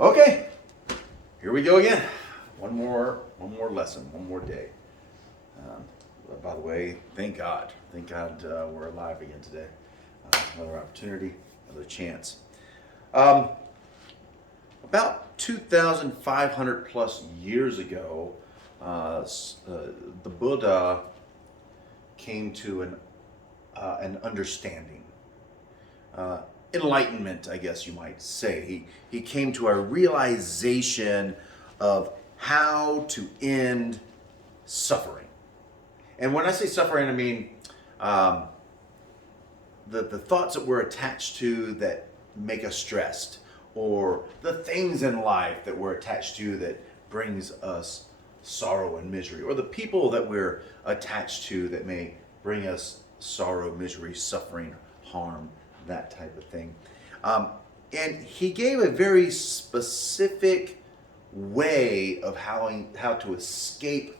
Okay, here we go again. One more lesson, one more day. Um, by the way, thank God we're alive again today. Another opportunity, another chance. About 2,500 plus years ago, the Buddha came to an understanding. Enlightenment, I guess you might say. He came to a realization of how to end suffering. And when I say suffering, I mean the thoughts that we're attached to that make us stressed, or the things in life that we're attached to that brings us sorrow and misery, or the people that we're attached to that may bring us sorrow, misery, suffering, harm, that type of thing. And he gave a very specific way of how to escape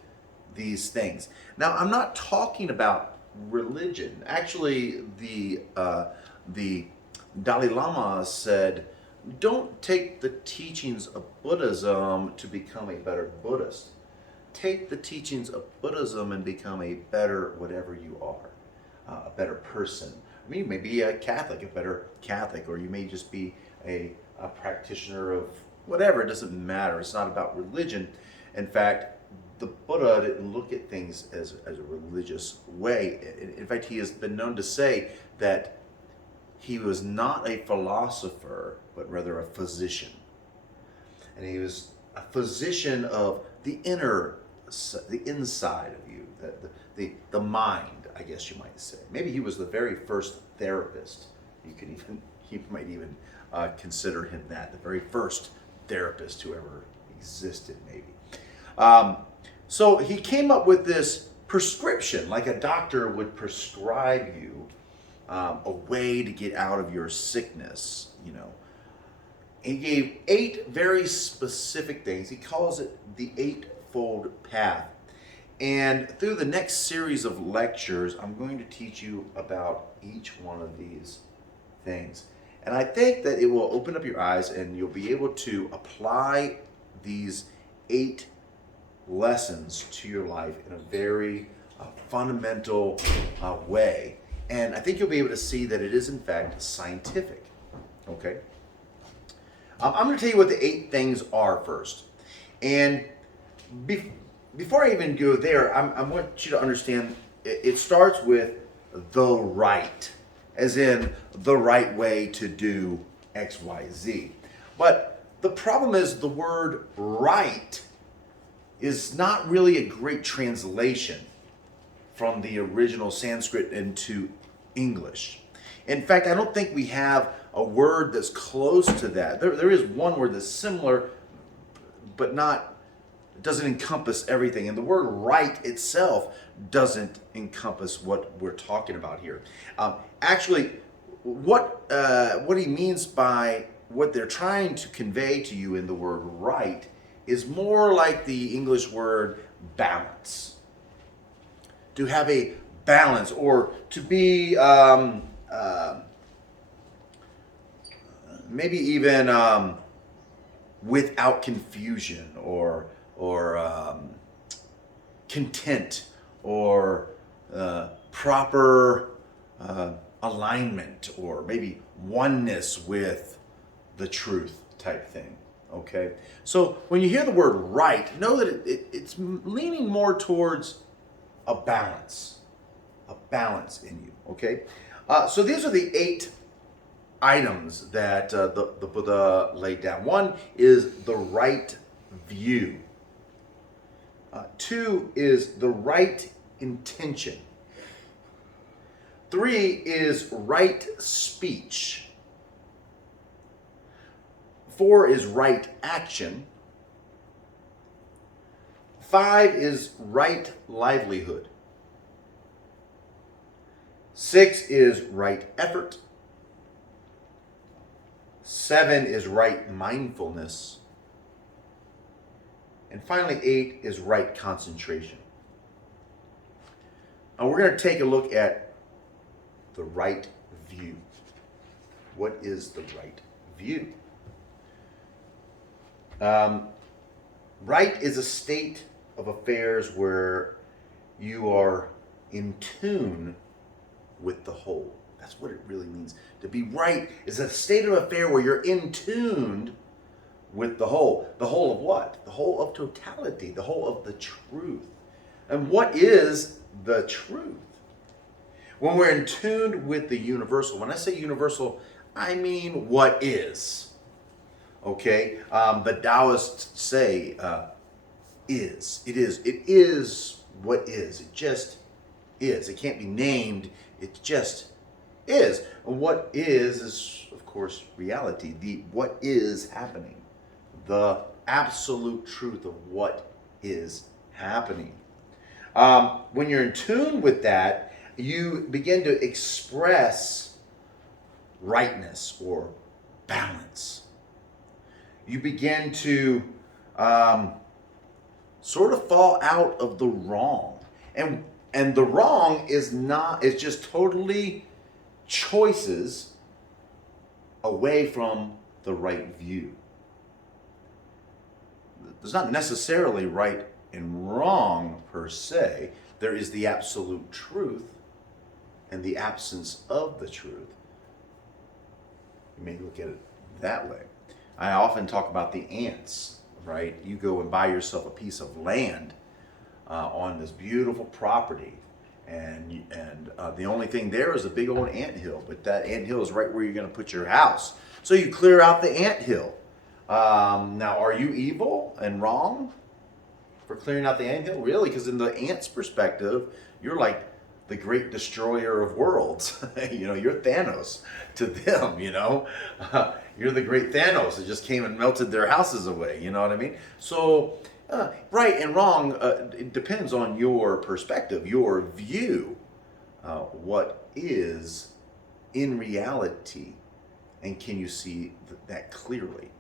these things. Now, I'm not talking about religion. Actually, the Dalai Lama said, don't take the teachings of Buddhism to become a better Buddhist. Take the teachings of Buddhism and become a better whatever you are, a better person. I mean, you may be a Catholic, a better Catholic, or you may just be a practitioner of whatever. It doesn't matter. It's not about religion. In fact, the Buddha didn't look at things as a religious way. In fact, he has been known to say that he was not a philosopher, but rather a physician. And he was a physician of the inside of you, the mind, I guess you might say. Maybe he was the very first therapist. You might even consider him that, the very first therapist who ever existed, maybe. So he came up with this prescription, like a doctor would prescribe you a way to get out of your sickness, you know. He gave 8 very specific things. He calls it the Eightfold Path. And through the next series of lectures, I'm going to teach you about each one of these things. And I think that it will open up your eyes and you'll be able to apply these 8 lessons to your life in a very fundamental way. And I think you'll be able to see that it is in fact scientific. Okay? I'm going to tell you what the 8 things are first. And before I even go there, I want you to understand it starts with the right, as in the right way to do X, Y, Z. But the problem is the word right is not really a great translation from the original Sanskrit into English. In fact, I don't think we have a word that's close to that. There is one word that's similar, but doesn't encompass everything. And the word right itself doesn't encompass what we're talking about here. Actually, what he means by what they're trying to convey to you in the word right is more like the English word balance. To have a balance, or to be maybe even without confusion, or content, or proper alignment, or maybe oneness with the truth type thing. Okay, so when you hear the word right, know that it's leaning more towards a balance in you. Okay, so these are the 8 items that the Buddha laid down. 1 is the right view. 2 is the right intention. 3 is right speech. 4 is right action. 5 is right livelihood. 6 is right effort. 7 is right mindfulness. And finally, 8 is right concentration. Now we're going to take a look at the right view. What is the right view? Um, right is a state of affairs where you are in tune with the whole. That's what it really means. To be right is a state of affair where you're in tune with the whole. The whole of what? The whole of totality, the whole of the truth. And what is the truth? When we're in tune with the universal, when I say universal, I mean what is. Okay? The Taoists say is. It is. It is what is. It just is. It can't be named. It just is. And what is, of course, reality. The what is happening. The absolute truth of what is happening. When you're in tune with that, you begin to express rightness or balance. You begin to sort of fall out of the wrong. And the wrong is just totally choices away from the right view. There's not necessarily right and wrong per se. There is the absolute truth and the absence of the truth. You may look at it that way. I often talk about the ants, right? You go and buy yourself a piece of land on this beautiful property, and the only thing there is a big old anthill, but that anthill is right where you're going to put your house. So you clear out the anthill. Now, are you evil and wrong for clearing out the anthill? Really? Because in the ant's perspective, you're like the great destroyer of worlds. You're Thanos to them, You're the great Thanos that just came and melted their houses away, you know what I mean? So, right and wrong, it depends on your perspective, your view. What is in reality, and can you see that clearly?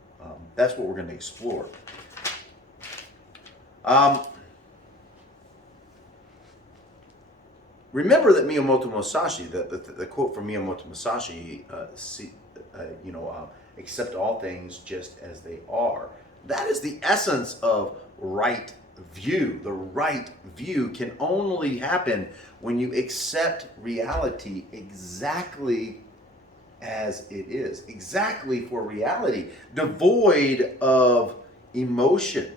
That's what we're going to explore. Remember that Miyamoto Musashi, the quote from Miyamoto Musashi, accept all things just as they are. That is the essence of right view. The right view can only happen when you accept reality exactly as it is, exactly for reality, devoid of emotion,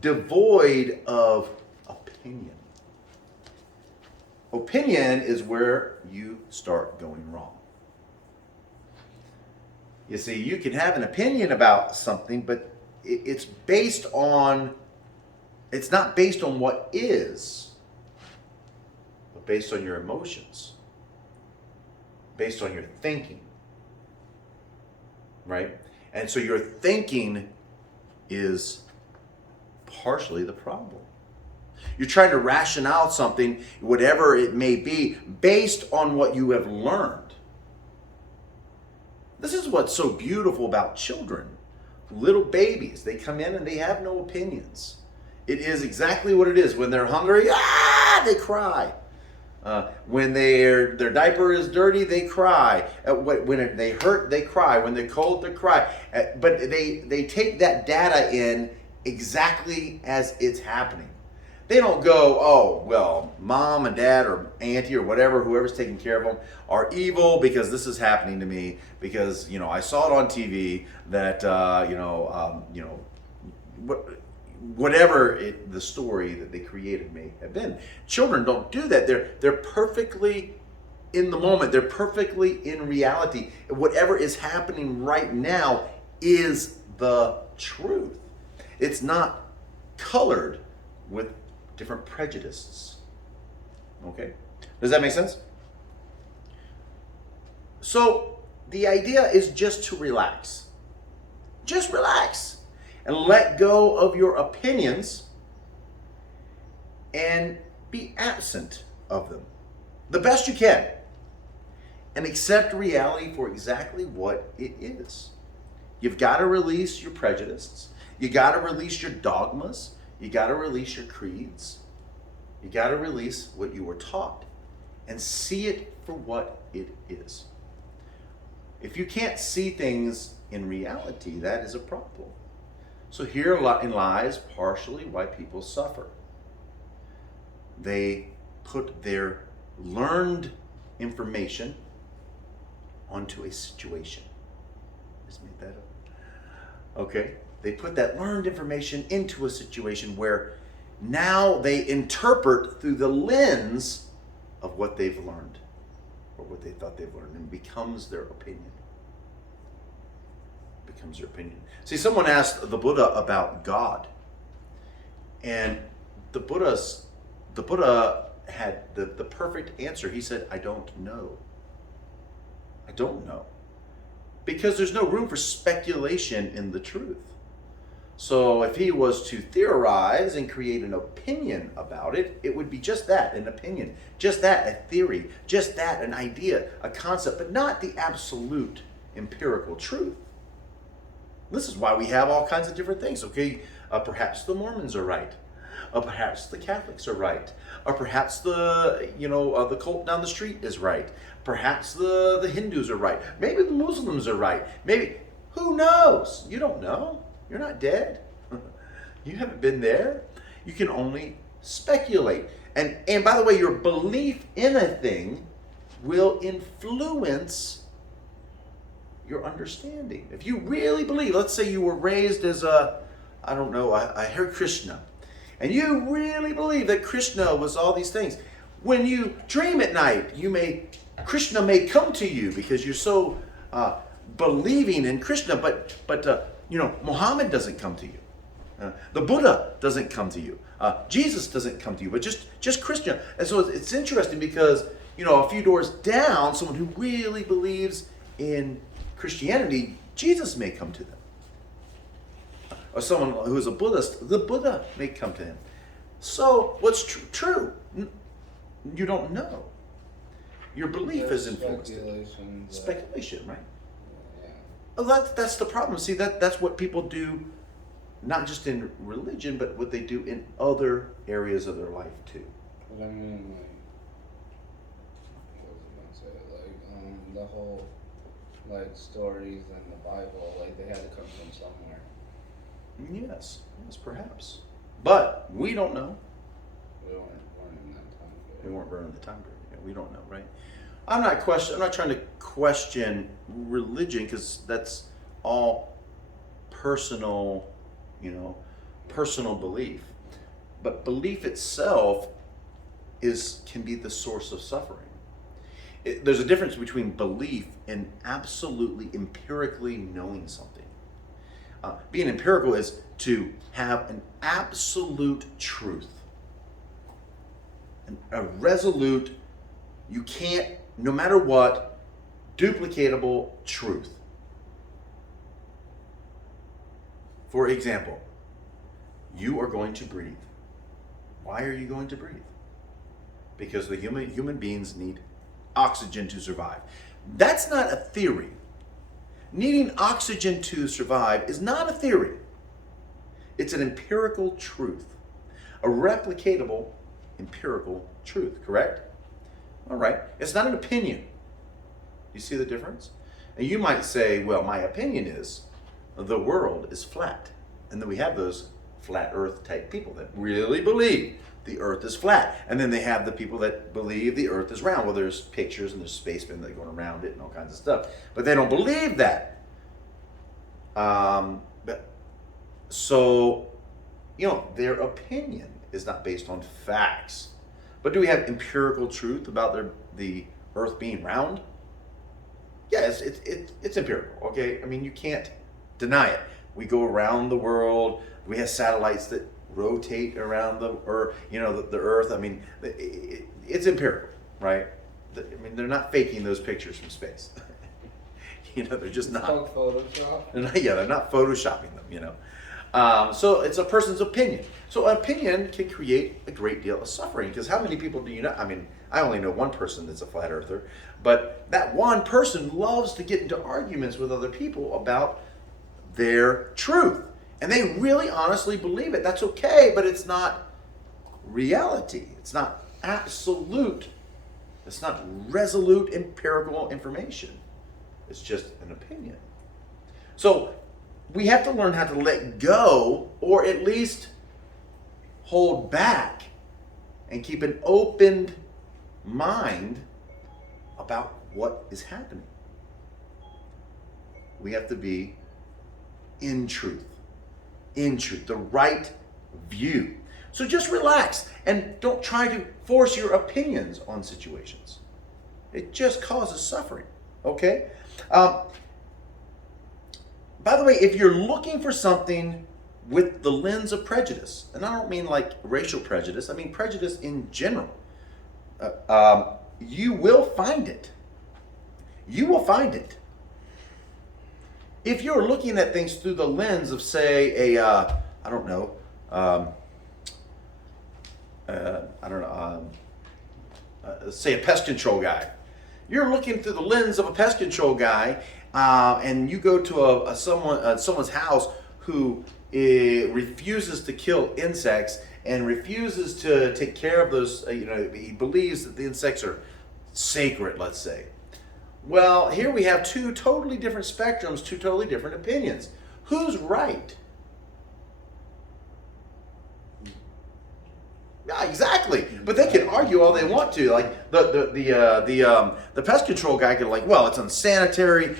devoid of opinion. Opinion is where you start going wrong. You see, you can have an opinion about something, but it's not based on what is, but based on your emotions, based on your thinking, right? And so your thinking is partially the problem. You're trying to ration out something, whatever it may be, based on what you have learned. This is what's so beautiful about children. Little babies, they come in and they have no opinions. It is exactly what it is. When they're hungry, they cry. When their diaper is dirty, they cry. When they hurt, they cry. When they're cold, they cry. But they take that data in exactly as it's happening. They don't go, oh, well, mom and dad or auntie or whatever, whoever's taking care of them, are evil because this is happening to me because, I saw it on TV that, whatever the story that they created may have been. Children don't do that. They're perfectly in the moment. They're perfectly in reality. Whatever is happening right now is the truth. It's not colored with different prejudices. Okay? Does that make sense? So the idea is just to relax. Just relax and let go of your opinions and be absent of them the best you can, and accept reality for exactly what it is. You've got to release your prejudices. You got to release your dogmas. You got to release your creeds. You got to release what you were taught and see it for what it is. If you can't see things in reality, that is a problem. So herein lies partially why people suffer. They put their learned information onto a situation. Just made that up. Okay? They put that learned information into a situation where now they interpret through the lens of what they've learned or what they thought they've learned, and becomes their opinion. Becomes their opinion. See, someone asked the Buddha about God, and the Buddha had the perfect answer. He said, I don't know. I don't know. Because there's no room for speculation in the truth. So if he was to theorize and create an opinion about it, it would be just that, an opinion. Just that, a theory. Just that, an idea, a concept, but not the absolute empirical truth. This is why we have all kinds of different things. Okay, perhaps the Mormons are right. Perhaps the Catholics are right. Or perhaps the cult down the street is right. Perhaps the Hindus are right. Maybe the Muslims are right. Maybe, who knows? You don't know. You're not dead. You haven't been there. You can only speculate. And by the way, your belief in a thing will influence your understanding. If you really believe, let's say you were raised as a Hare Krishna, and you really believe that Krishna was all these things. When you dream at night, Krishna may come to you because you're so believing in Krishna, but Muhammad doesn't come to you. The Buddha doesn't come to you. Jesus doesn't come to you, but just Krishna. And so it's interesting because, a few doors down, someone who really believes in Christianity, Jesus may come to them. Or someone who is a Buddhist, the Buddha may come to him. So what's true? You don't know. Your belief is influenced. Speculation, right? Yeah. Well, that's the problem. See, that's what people do, not just in religion, but what they do in other areas of their life too. But I mean, what was I gonna say? The whole, stories in the Bible, they had to come from somewhere. Yes, perhaps. But we don't know. We weren't born in that time period. We weren't born in the time period. Yeah, we don't know, right? I'm not trying to question religion, because that's all personal, personal belief. But belief itself can be the source of suffering. There's a difference between belief and absolutely empirically knowing something. Being empirical is to have an absolute truth, a resolute, you can't, no matter what, duplicatable truth. For example, you are going to breathe. Why are you going to breathe? Because the human beings need oxygen to survive. That's not a theory. Needing oxygen to survive is not a theory. It's an empirical truth. A replicatable empirical truth, correct? All right. It's not an opinion. You see the difference? And you might say, well, my opinion is the world is flat. And then we have those flat earth type people that really believe the earth is flat. And then they have the people that believe the earth is round. Well, there's pictures and there's spacemen that are going around it and all kinds of stuff. But they don't believe that. So, their opinion is not based on facts. But do we have empirical truth about the earth being round? Yes, it's empirical, okay? I mean, you can't deny it. We go around the world. We have satellites that rotate around the Earth, the Earth. I mean, it's empirical, right? They're not faking those pictures from space. They're just not. It's called Photoshop. Yeah, they're not photoshopping them, So it's a person's opinion. So an opinion can create a great deal of suffering, because how many people do you know? I mean, I only know one person that's a flat earther, but that one person loves to get into arguments with other people about their truth. And they really honestly believe it. That's okay, but it's not reality. It's not absolute. It's not resolute empirical information. It's just an opinion. So we have to learn how to let go, or at least hold back and keep an open mind about what is happening. We have to be in truth, the right view. So just relax and don't try to force your opinions on situations. It just causes suffering, okay? By the way, if you're looking for something with the lens of prejudice, and I don't mean like racial prejudice, I mean prejudice in general, you will find it. You will find it. If you're looking at things through the lens of, say, say a pest control guy. You're looking through the lens of a pest control guy, and you go to someone's house who refuses to kill insects and refuses to take care of those. He believes that the insects are sacred, let's say. Well, here we have two totally different spectrums, two totally different opinions. Who's right? Yeah, exactly. But they can argue all they want to. Like the pest control guy could well, it's unsanitary,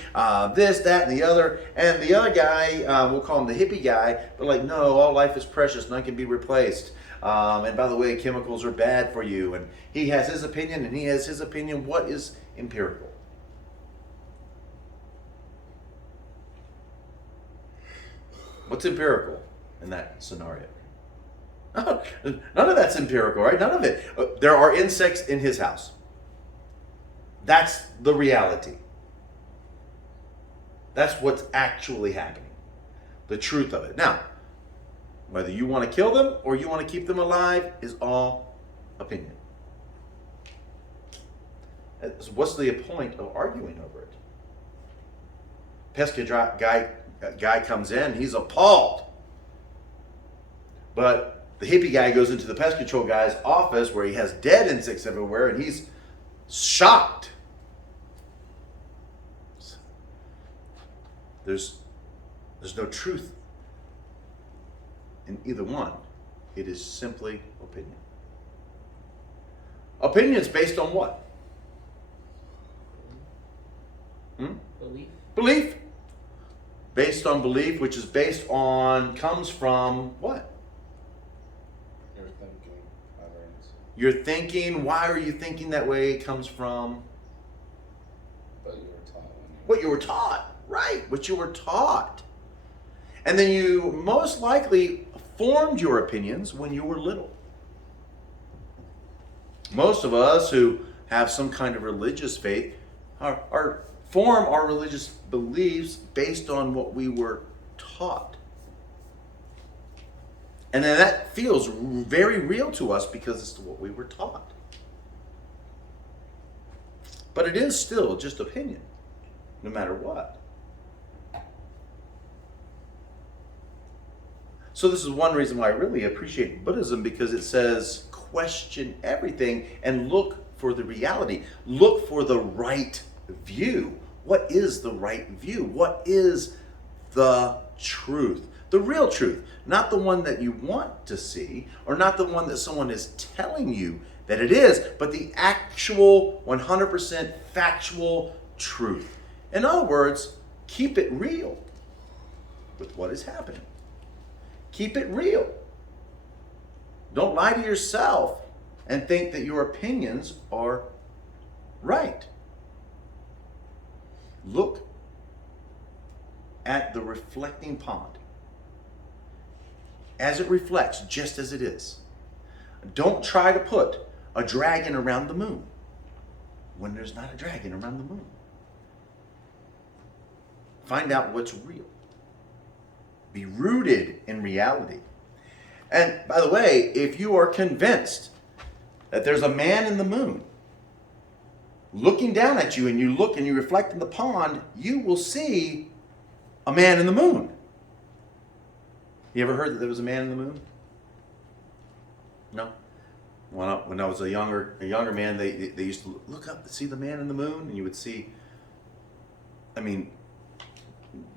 this, that, and the other. And the other guy, we'll call him the hippie guy, but no, all life is precious, none can be replaced. And by the way, chemicals are bad for you. And he has his opinion, and he has his opinion. What is empirical? What's empirical in that scenario? None of that's empirical, right? None of it. There are insects in his house. That's the reality. That's what's actually happening. The truth of it. Now, whether you want to kill them or you want to keep them alive is all opinion. What's the point of arguing over it? Pest guy comes in, he's appalled. But the hippie guy goes into the pest control guy's office where he has dead insects everywhere, and he's shocked. There's no truth in either one. It is simply opinion. Opinions based on what? Belief. Based on belief, which is comes from what? You're thinking. Why are you thinking that way? It comes from what you were taught. Right, what you were taught. And then you most likely formed your opinions when you were little. Most of us who have some kind of religious faith form our religious beliefs based on what we were taught. And then that feels very real to us because it's what we were taught. But it is still just opinion, no matter what. So this is one reason why I really appreciate Buddhism, because it says question everything and look for the reality. Look for the right view. What is the right view? What is the truth? The real truth, not the one that you want to see, or not the one that someone is telling you that it is, but the actual 100% factual truth. In other words, keep it real with what is happening. Keep it real. Don't lie to yourself and think that your opinions are right. Look at the reflecting pond as it reflects, just as it is. Don't try to put a dragon around the moon when there's not a dragon around the moon. Find out what's real. Be rooted in reality. And by the way, if you are convinced that there's a man in the moon looking down at you, and you look and you reflect in the pond, you will see a man in the moon. You ever heard that there was a man in the moon? No? When I was a younger man, they used to look up to see the man in the moon, and you would see,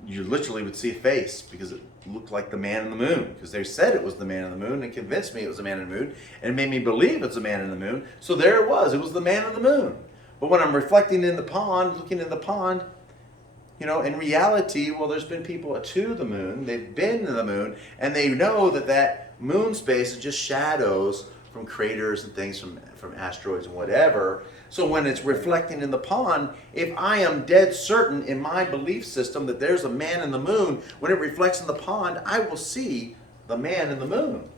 you literally would see a face because it looked like the man in the moon, because they said it was the man in the moon and convinced me it was the man in the moon and it made me believe it's the man in the moon. So there it was the man in the moon. But when I'm reflecting in the pond, looking in the pond, in reality, well, there's been people to the moon, they've been to the moon, and they know that moon space is just shadows from craters and things from asteroids and whatever. So when it's reflecting in the pond, if I am dead certain in my belief system that there's a man in the moon, when it reflects in the pond, I will see the man in the moon.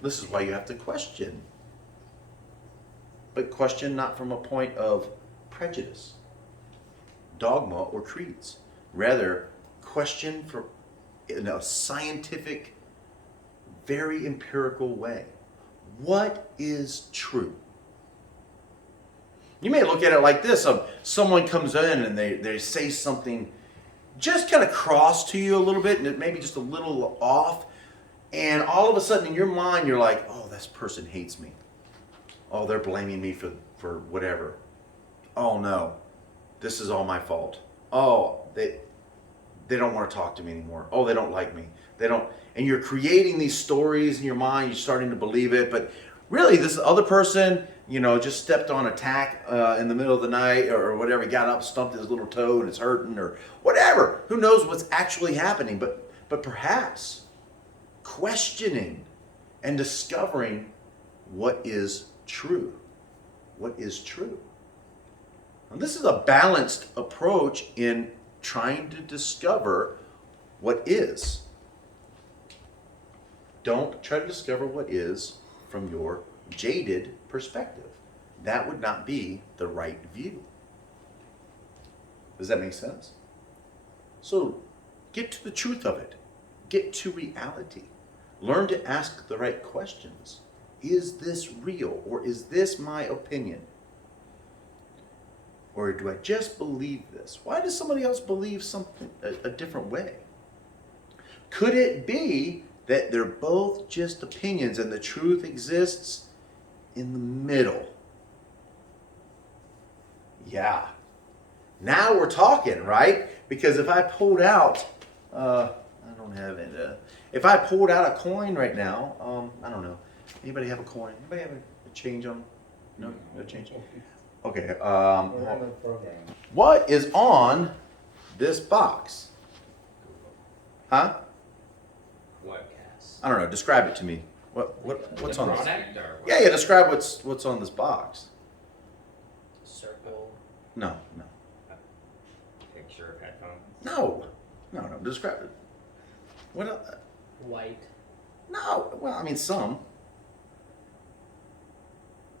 This is why you have to question. But question not from a point of prejudice, dogma, or creeds. Rather, question in a scientific, very empirical way. What is true? You may look at it like this. Someone comes in and they say something just kind of cross to you a little bit, and it may be just a little off. And all of a sudden in your mind, you're like, oh, this person hates me. Oh, they're blaming me for whatever. Oh, no, this is all my fault. Oh, they don't want to talk to me anymore. Oh, they don't like me. They don't. And you're creating these stories in your mind. You're starting to believe it. But really, this other person, just stepped on a tack in the middle of the night or whatever. He got up, stumped his little toe, and it's hurting or whatever. Who knows what's actually happening? But perhaps questioning and discovering what is true. What is true? And this is a balanced approach in trying to discover what is. Don't try to discover what is from your jaded perspective. That would not be the right view. Does that make sense? So get to the truth of it. Get to reality. Learn to ask the right questions. Is this real, or is this my opinion? Or do I just believe this? Why does somebody else believe something a different way? Could it be that they're both just opinions and the truth exists in the middle? Yeah. Now we're talking, right? Because if I pulled out, I don't have it. If I pulled out a coin right now, I don't know. Anybody have a coin? Anybody have a change on? No, no change. Okay. We're on the program. What is on this box? Huh? Webcast. I don't know. Describe it to me. What's on this? Product or what? Yeah. Describe what's on this box. Circle. No. Picture of headphones. No. Describe it. What? White. No. Well, I mean some.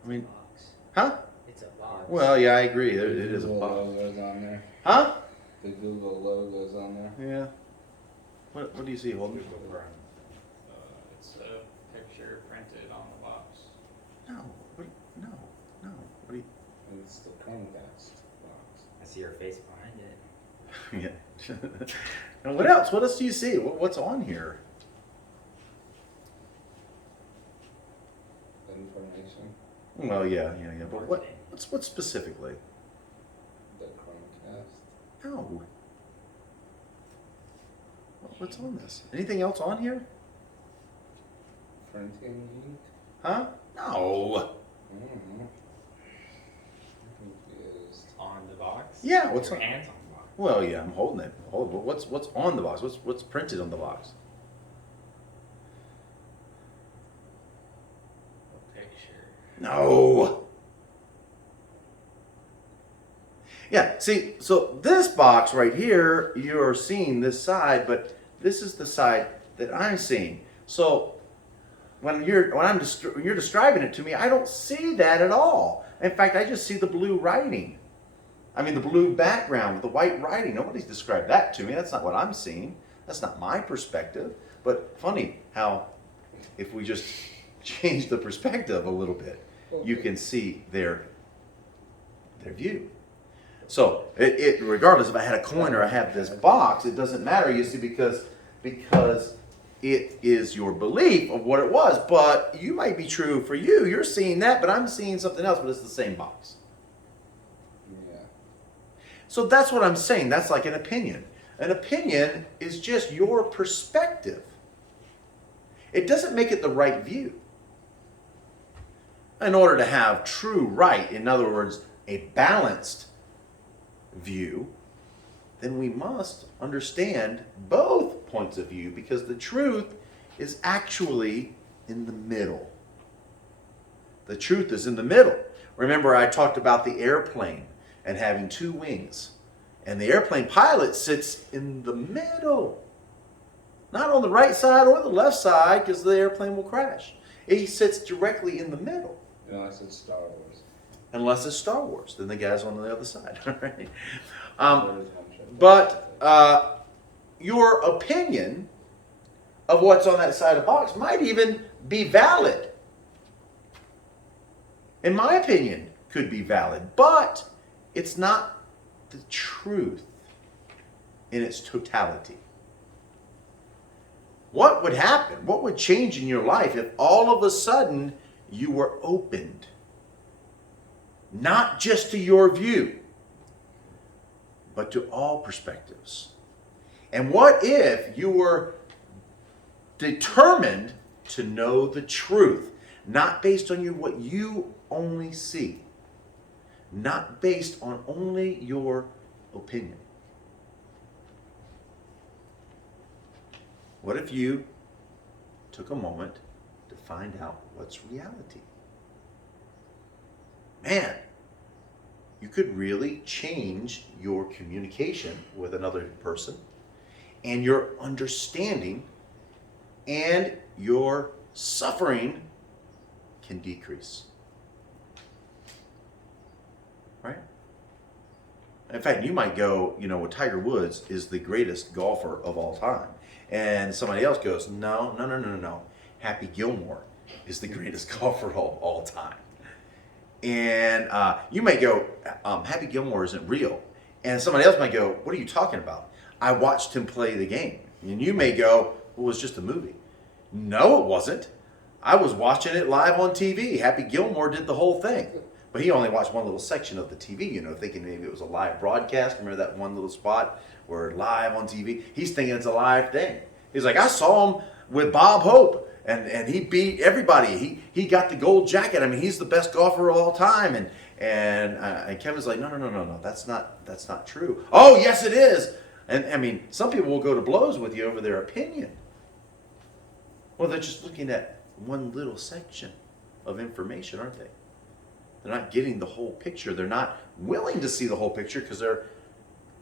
I mean, Box. huh? It's a box. Well, yeah, I agree. It is a Google box. logo's on there. Huh? The Google logo's on there. Yeah. What do you see, Holden? It's a picture printed on the box. No. No. What do you? It's the Chromecast box. I see your face behind it. Yeah. And what else? What else do you see? What's on here? Information. Well, yeah. But what specifically? The Chromecast. No. What's on this? Anything else on here? Printing ink. Huh? No. I don't know. I'm confused. On the box? Yeah, what's Your on? hands on the box. Well, yeah, I'm holding it. What's on the box? What's printed on the box? A picture. No. Yeah, see, so this box right here, you're seeing this side, but this is the side that I'm seeing. So when you're describing it to me, I don't see that at all. In fact, I just see the blue writing. I mean, the blue background with the white writing. Nobody's described that to me. That's not what I'm seeing. That's not my perspective. But funny how if we just change the perspective a little bit, you can see their view. So it regardless if I had a coin or I have this box, it doesn't matter, you see, because it is your belief of what it was. But you might be true for you. You're seeing that, but I'm seeing something else, but it's the same box. Yeah. So that's what I'm saying. That's like an opinion. An opinion is just your perspective. It doesn't make it the right view. In order to have true right, in other words, a balanced view, then we must understand both points of view, because the truth is actually in the middle. The truth is in the middle. Remember, I talked about the airplane and having two wings. And the airplane pilot sits in the middle. Not on the right side or the left side, because the airplane will crash. He sits directly in the middle. Unless it's Star Wars. Unless it's Star Wars. Then the guy's on the other side. Right? There is one show. But your opinion of what's on that side of the box might even be valid. In my opinion, could be valid. But it's not the truth in its totality. What would happen? What would change in your life if all of a sudden you were opened? Not just to your view, but to all perspectives. And what if you were determined to know the truth, not based on what you only see, not based on only your opinion? What if you took a moment to find out what's reality? Man, you could really change your communication with another person, and your understanding and your suffering can decrease. Right? In fact, you might go, well, Tiger Woods is the greatest golfer of all time. And somebody else goes, no. Happy Gilmore is the greatest golfer of all time. And you may go, Happy Gilmore isn't real. And somebody else might go, what are you talking about? I watched him play the game. And you may go, well, it was just a movie. No, it wasn't. I was watching it live on TV. Happy Gilmore did the whole thing. But he only watched one little section of the TV, thinking maybe it was a live broadcast. Remember that one little spot where live on TV? He's thinking it's a live thing. He's like, I saw him with Bob Hope, and he beat everybody. He got the gold jacket. I mean, he's the best golfer of all time. And Kevin's like, no, that's not true. Oh, yes, it is. And I mean, some people will go to blows with you over their opinion. Well, they're just looking at one little section of information, aren't they? They're not getting the whole picture. They're not willing to see the whole picture because they're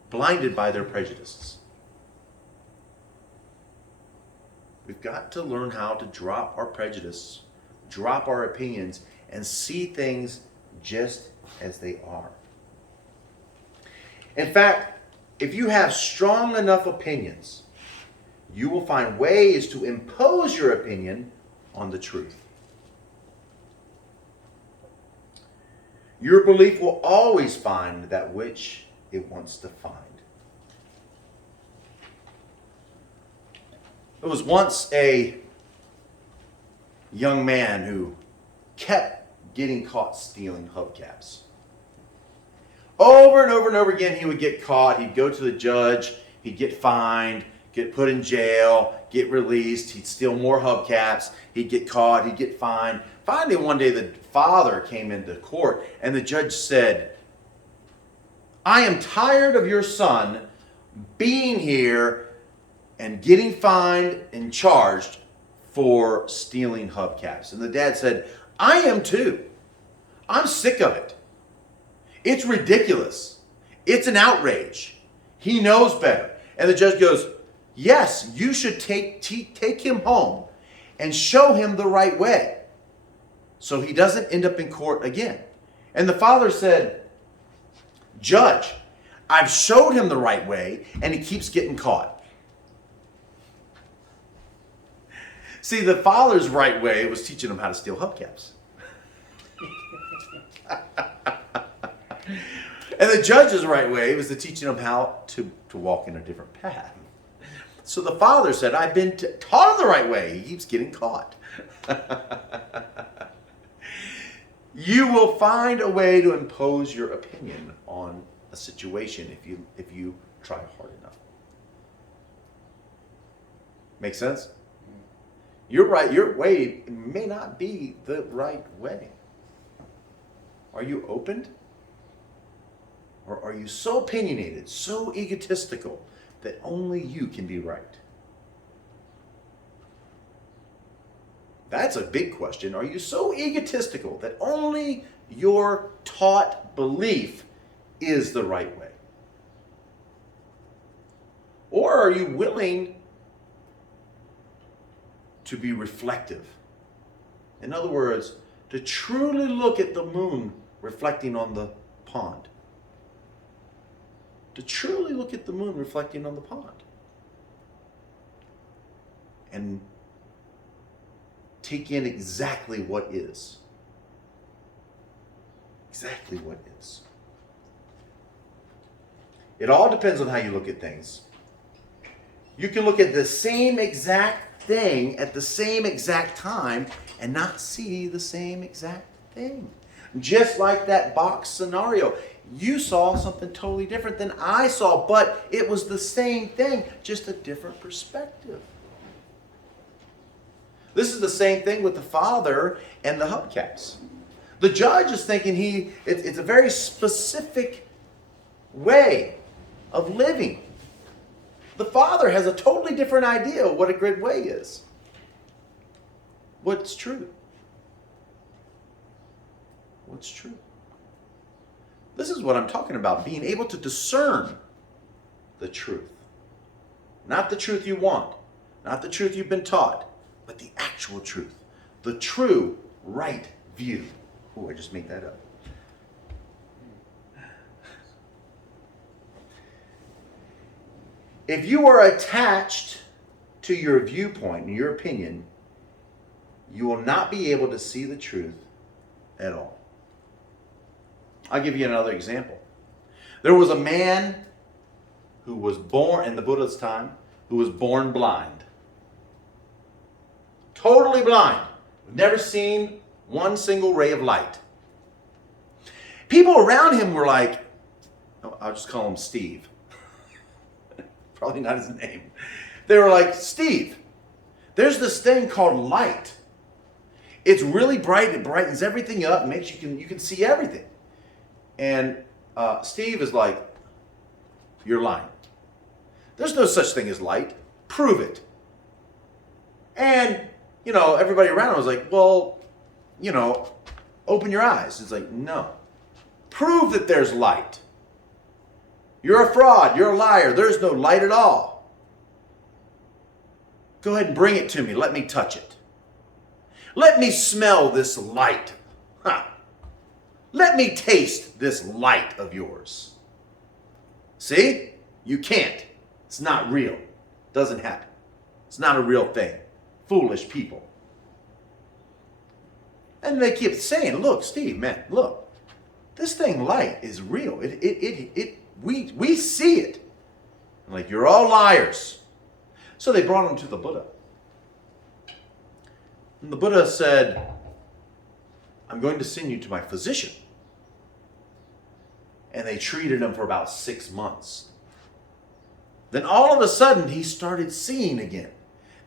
blinded by their prejudices. We've got to learn how to drop our prejudice, drop our opinions, and see things just as they are. In fact, if you have strong enough opinions, you will find ways to impose your opinion on the truth. Your belief will always find that which it wants to find. There was once a young man who kept getting caught stealing hubcaps. Over and over and over again, he would get caught. He'd go to the judge. He'd get fined, get put in jail, get released. He'd steal more hubcaps. He'd get caught. He'd get fined. Finally, one day, the father came into court, and the judge said, I am tired of your son being here and getting fined and charged for stealing hubcaps. And the dad said, I am too. I'm sick of it. It's ridiculous. It's an outrage. He knows better. And the judge goes, yes, you should take him home and show him the right way so he doesn't end up in court again. And the father said, Judge, I've showed him the right way and he keeps getting caught. See, the father's right way was teaching him how to steal hubcaps. And the judge's right way was to teaching him how to walk in a different path. So the father said, I've been taught him the right way. He keeps getting caught. You will find a way to impose your opinion on a situation if you try hard enough. Make sense? You're right. Your way may not be the right way. Are you opened? Or are you so opinionated, so egotistical that only you can be right? That's a big question. Are you so egotistical that only your taught belief is the right way? Or are you willing to be reflective? In other words, to truly look at the moon reflecting on the pond. To truly look at the moon reflecting on the pond. And take in exactly what is. Exactly what is. It all depends on how you look at things. You can look at the same exact thing at the same exact time and not see the same exact thing. Just like that box scenario. You saw something totally different than I saw, but it was the same thing, just a different perspective. This is the same thing with the father and the hubcaps. The judge is thinking it's a very specific way of living. The father has a totally different idea of what a good way is. What's true? What's true? This is what I'm talking about, being able to discern the truth. Not the truth you want, not the truth you've been taught, but the actual truth. The true right view. Oh, I just made that up. If you are attached to your viewpoint and your opinion, you will not be able to see the truth at all. I'll give you another example. There was a man who was born in the Buddha's time, who was born blind. Totally blind. Never seen one single ray of light. People around him were like, I'll just call him Steve. Probably not his name. They were like, Steve, there's this thing called light. It's really bright. It brightens everything up. Makes you can see everything. And Steve is like, you're lying. There's no such thing as light. Prove it. And, everybody around him was like, well, open your eyes. It's like, no. Prove that there's light. You're a fraud. You're a liar. There's no light at all. Go ahead and bring it to me. Let me touch it. Let me smell this light. Huh. Let me taste this light of yours. See? You can't. It's not real. It doesn't happen. It's not a real thing. Foolish people. And they keep saying, look, Steve, man, look. This thing light is real. We see it. I'm like, you're all liars. So they brought him to the Buddha. And the Buddha said, I'm going to send you to my physician. And they treated him for about 6 months. Then all of a sudden, he started seeing again.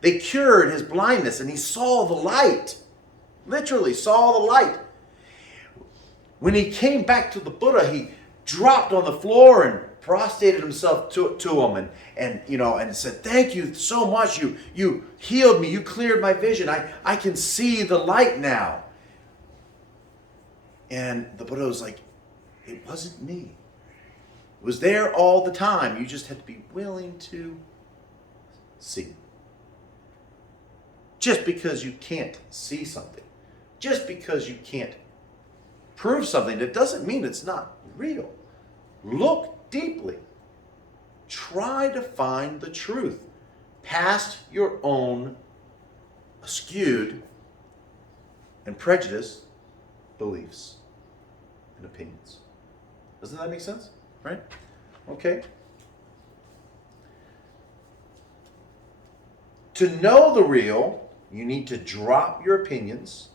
They cured his blindness and he saw the light. Literally saw the light. When he came back to the Buddha, he dropped on the floor and prostrated himself to him and said, thank you so much. You healed me. You cleared my vision. I can see the light now. And the Buddha was like, it wasn't me. It was there all the time. You just had to be willing to see. Just because you can't see something, just because you can't prove something, that doesn't mean it's not real. Look deeply. Try to find the truth past your own skewed and prejudiced beliefs and opinions. Doesn't that make sense? Right? Okay. To know the real, you need to drop your opinions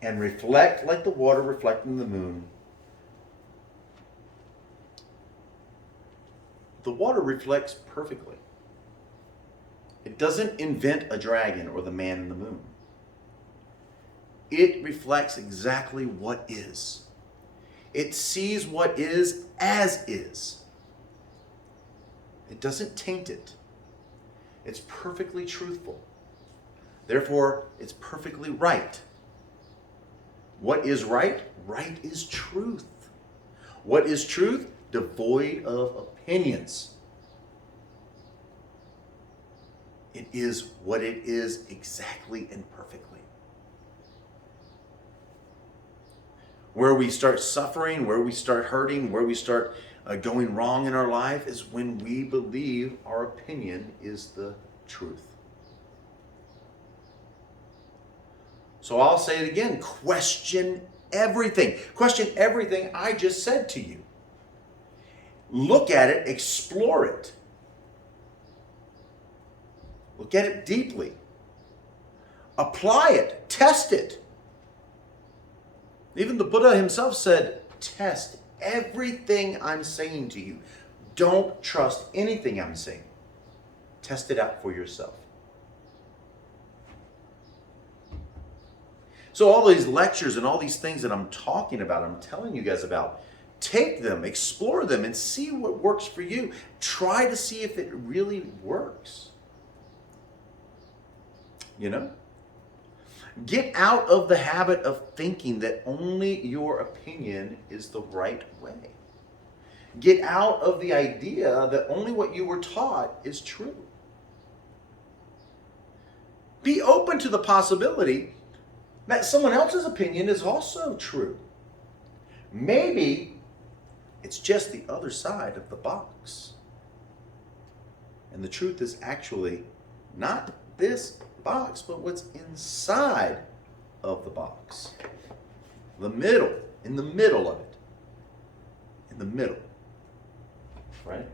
and reflect like the water reflecting the moon the water reflects perfectly. It doesn't invent a dragon or the man in the moon. It reflects exactly what is. It sees what is as is. It doesn't taint it. It's perfectly truthful. Therefore, it's perfectly right. What is right? Right is truth. What is truth? Devoid of opinions. It is what it is exactly and perfectly. Where we start suffering, where we start hurting, where we start going wrong in our life is when we believe our opinion is the truth. So I'll say it again, question everything. Question everything I just said to you. Look at it, explore it. Look at it deeply. Apply it, test it. Even the Buddha himself said, test everything I'm saying to you. Don't trust anything I'm saying. Test it out for yourself. So all these lectures and all these things that I'm talking about, I'm telling you guys about, take them, explore them, and see what works for you. Try to see if it really works. You know? Get out of the habit of thinking that only your opinion is the right way. Get out of the idea that only what you were taught is true. Be open to the possibility that someone else's opinion is also true. Maybe it's just the other side of the box. And the truth is actually not this box, but what's inside of the box. The middle, in the middle of it. In the middle. Right?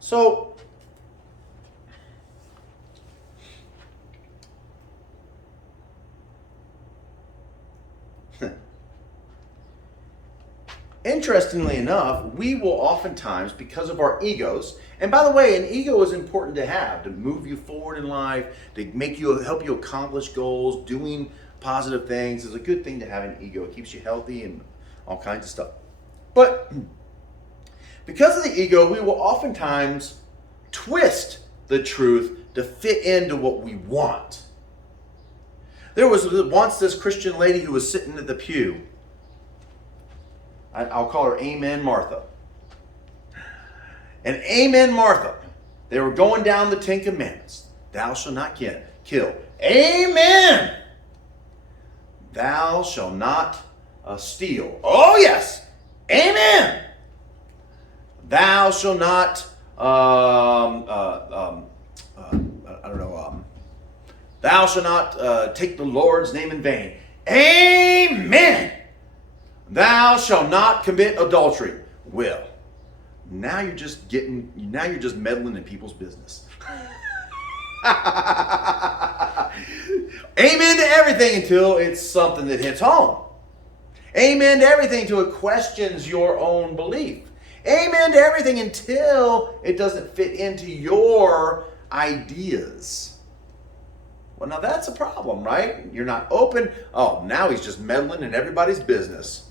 So, interestingly enough, we will oftentimes, because of our egos, and by the way, an ego is important to have to move you forward in life, to make you help you accomplish goals, doing positive things is a good thing to have an ego. It keeps you healthy and all kinds of stuff. But because of the ego, we will oftentimes twist the truth to fit into what we want. There was once this Christian lady who was sitting at the pew. I'll call her Amen Martha. And Amen Martha, they were going down the 10 Commandments. Thou shalt not kill. Amen! Thou shalt not steal. Oh yes! Amen! Thou shalt not, thou shalt not take the Lord's name in vain. Amen! Thou shalt not commit adultery. Well, now you're just meddling in people's business. Amen to everything until it's something that hits home. Amen to everything until it questions your own belief. Amen to everything until it doesn't fit into your ideas. Well, now that's a problem, right? You're not open. Oh, now he's just meddling in everybody's business.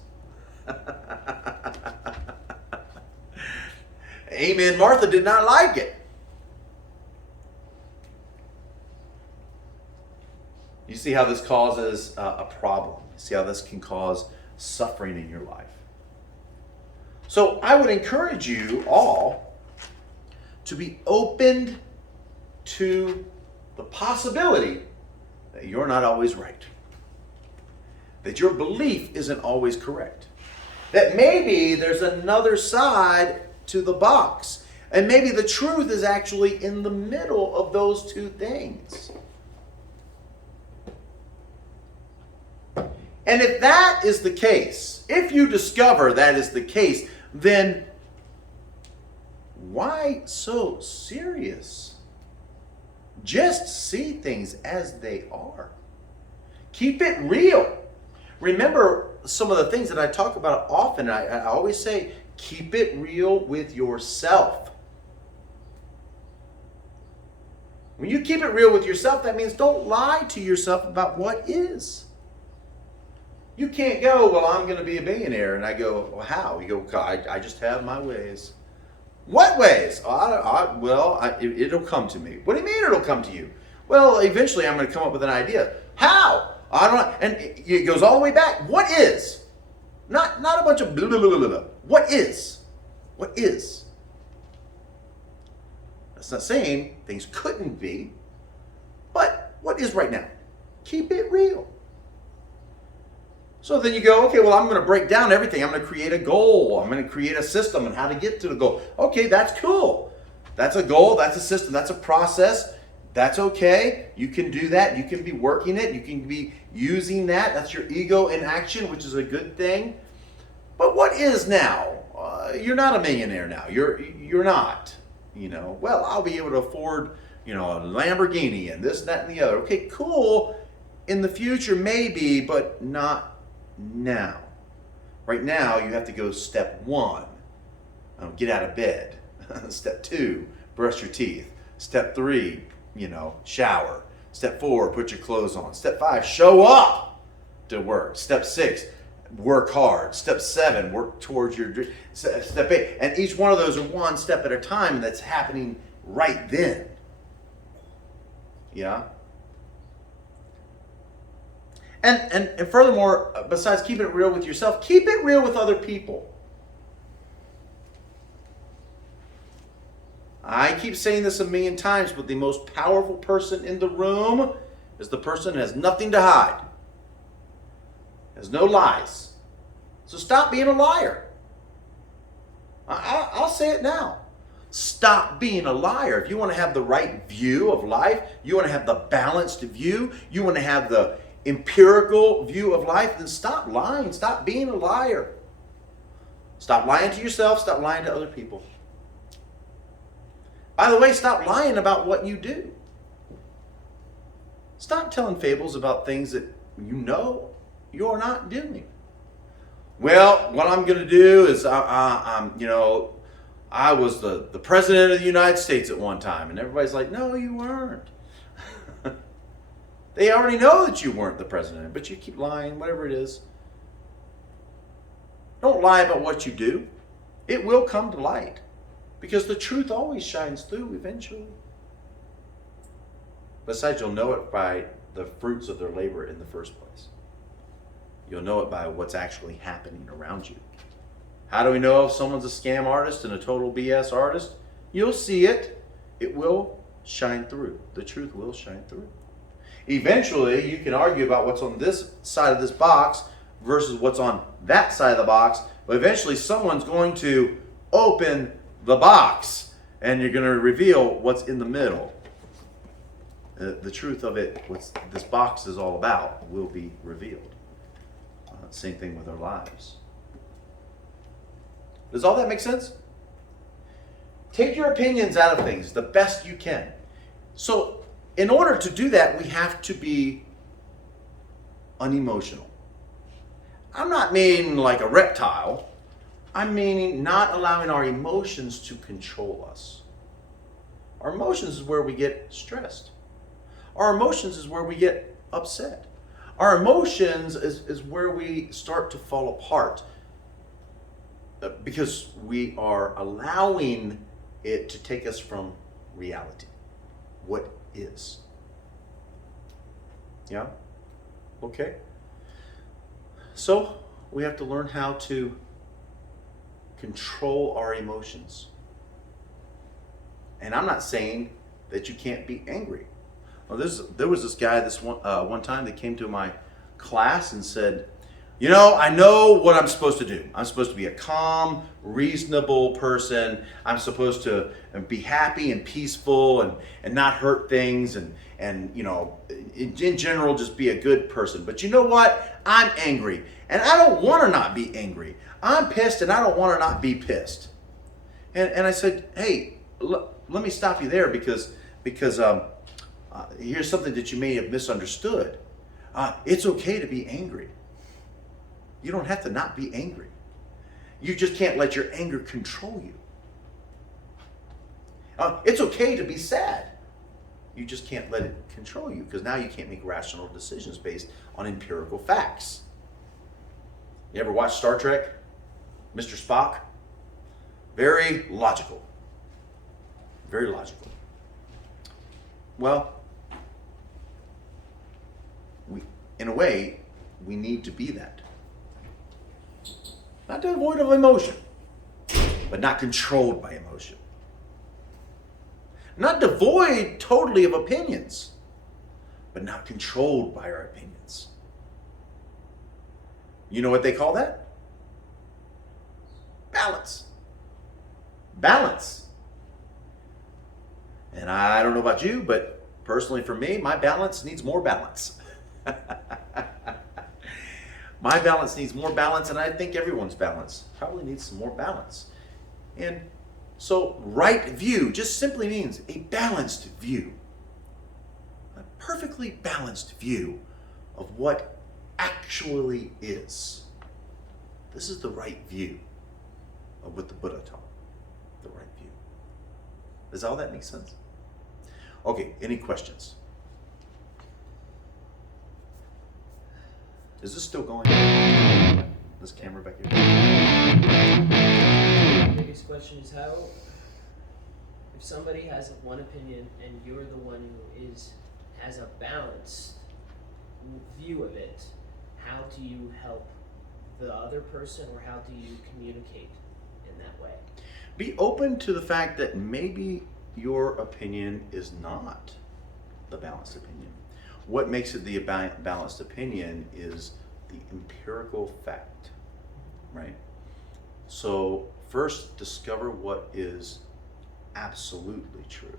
Amen. Martha did not like it. You see how this causes a problem. You see how this can cause suffering in your life. So I would encourage you all to be open to the possibility that you're not always right. That your belief isn't always correct. That maybe there's another side to the box. And maybe the truth is actually in the middle of those two things. And if that is the case, if you discover that is the case, then why so serious? Just see things as they are. Keep it real. Remember some of the things that I talk about often. I always say, Keep it real with yourself. When you keep it real with yourself, that means don't lie to yourself about what is. You can't go, well, I'm going to be a billionaire. And I go, well, how? You go, I just have my ways. What ways? It'll come to me. What do you mean it'll come to you? Well, eventually I'm going to come up with an idea. How? I don't know. And it goes all the way back. What is? Not a bunch of blah, blah, blah, blah, blah. What is? What is? That's not saying things couldn't be, but what is right now? Keep it real. So then you go, okay, well, I'm going to break down everything. I'm going to create a goal. I'm going to create a system and how to get to the goal. Okay, that's cool. That's a goal. That's a system. That's a process. That's okay. You can do that. You can be working it. You can be using that. That's your ego in action, which is a good thing. But what is now? You're not a millionaire now. You're not. Well, I'll be able to afford, a Lamborghini and this, that, and the other. Okay, cool. In the future, maybe, but not now. Right now, you have to go step 1, get out of bed. Step 2, brush your teeth. Step 3, shower. Step 4, put your clothes on. Step 5, show up to work. Step 6, work hard. Step 7, work towards your dream. Step 8, and each one of those are one step at a time, and that's happening right then. Yeah? And furthermore, besides keeping it real with yourself, keep it real with other people. I keep saying this 1,000,000 times, but the most powerful person in the room is the person who has nothing to hide. Has no lies. So stop being a liar. I'll say it now. Stop being a liar. If you want to have the right view of life, you want to have the balanced view, you want to have the empirical view of life, then stop lying. Stop being a liar. Stop lying to yourself. Stop lying to other people. By the way, stop lying about what you do. Stop telling fables about things that you're not doing. Well, what I'm going to do is, I was the president of the United States at one time. And everybody's like, no, you weren't. They already know that you weren't the president, but you keep lying, whatever it is. Don't lie about what you do. It will come to light, because the truth always shines through eventually. Besides, you'll know it by the fruits of their labor in the first place. You'll know it by what's actually happening around you. How do we know if someone's a scam artist and a total BS artist? You'll see it. It will shine through. The truth will shine through. Eventually, you can argue about what's on this side of this box versus what's on that side of the box, but eventually someone's going to open the box and you're going to reveal what's in the middle. The truth of it, what this box is all about, will be revealed. Same thing with our lives. Does all that make sense? Take your opinions out of things the best you can. So, in order to do that, we have to be unemotional. I'm not meaning like a reptile. I'm meaning not allowing our emotions to control us. Our emotions is where we get stressed. Our emotions is where we get upset. Our emotions is where we start to fall apart, because we are allowing it to take us from reality. What is. Yeah? Okay. So, we have to learn how to control our emotions. And I'm not saying that you can't be angry. Well, there was this guy one time that came to my class and said, I know what I'm supposed to do. I'm supposed to be a calm, reasonable person. I'm supposed to be happy and peaceful and not hurt things and in general just be a good person. But you know what? I'm angry and I don't want to not be angry. I'm pissed and I don't want to not be pissed. And I said, hey, let me stop you there because here's something that you may have misunderstood. It's okay to be angry. You don't have to not be angry. You just can't let your anger control you. It's okay to be sad. You just can't let it control you, because now you can't make rational decisions based on empirical facts. You ever watch Star Trek? Mr. Spock? Very logical. Very logical. Well, in a way, we need to be that. Not devoid of emotion, but not controlled by emotion. Not devoid totally of opinions, but not controlled by our opinions. You know what they call that? Balance. Balance. And I don't know about you, but personally for me, my balance needs more balance. My balance needs more balance, and I think everyone's balance probably needs some more balance. And so right view just simply means a balanced view. A perfectly balanced view of what actually is. This is the right view of what the Buddha taught. The right view. Does all that make sense? Okay, any questions? Is this still going? This camera back here? The biggest question is how, if somebody has one opinion and you're the one who has a balanced view of it, how do you help the other person, or how do you communicate in that way? Be open to the fact that maybe your opinion is not the balanced opinion. What makes it the balanced opinion is the empirical fact, right? So first, discover what is absolutely true.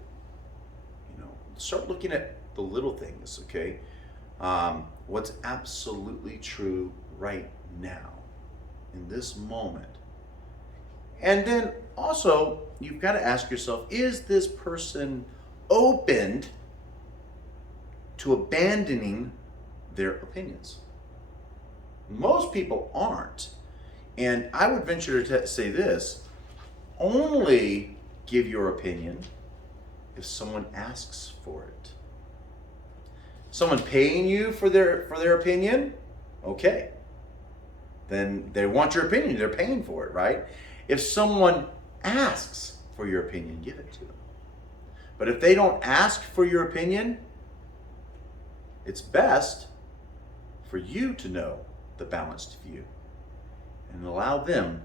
You know, start looking at the little things, okay? What's absolutely true right now, in this moment. And then also, you've got to ask yourself, is this person open to abandoning their opinions? Most people aren't. And I would venture to say this: only give your opinion if someone asks for it. Someone paying you for their opinion, okay. Then they want your opinion, they're paying for it, right? If someone asks for your opinion, give it to them. But if they don't ask for your opinion, it's best for you to know the balanced view and allow them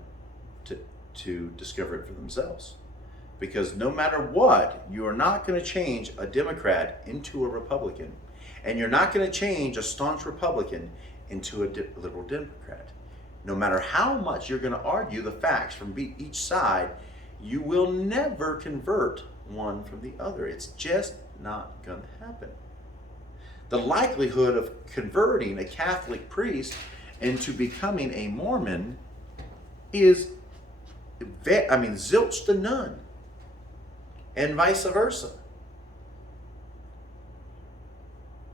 to discover it for themselves. Because no matter what, you are not going to change a Democrat into a Republican, and you're not going to change a staunch Republican into a liberal Democrat. No matter how much you're going to argue the facts from each side, you will never convert one from the other. It's just not going to happen. The likelihood of converting a Catholic priest into becoming a Mormon is, zilch to none, and vice versa.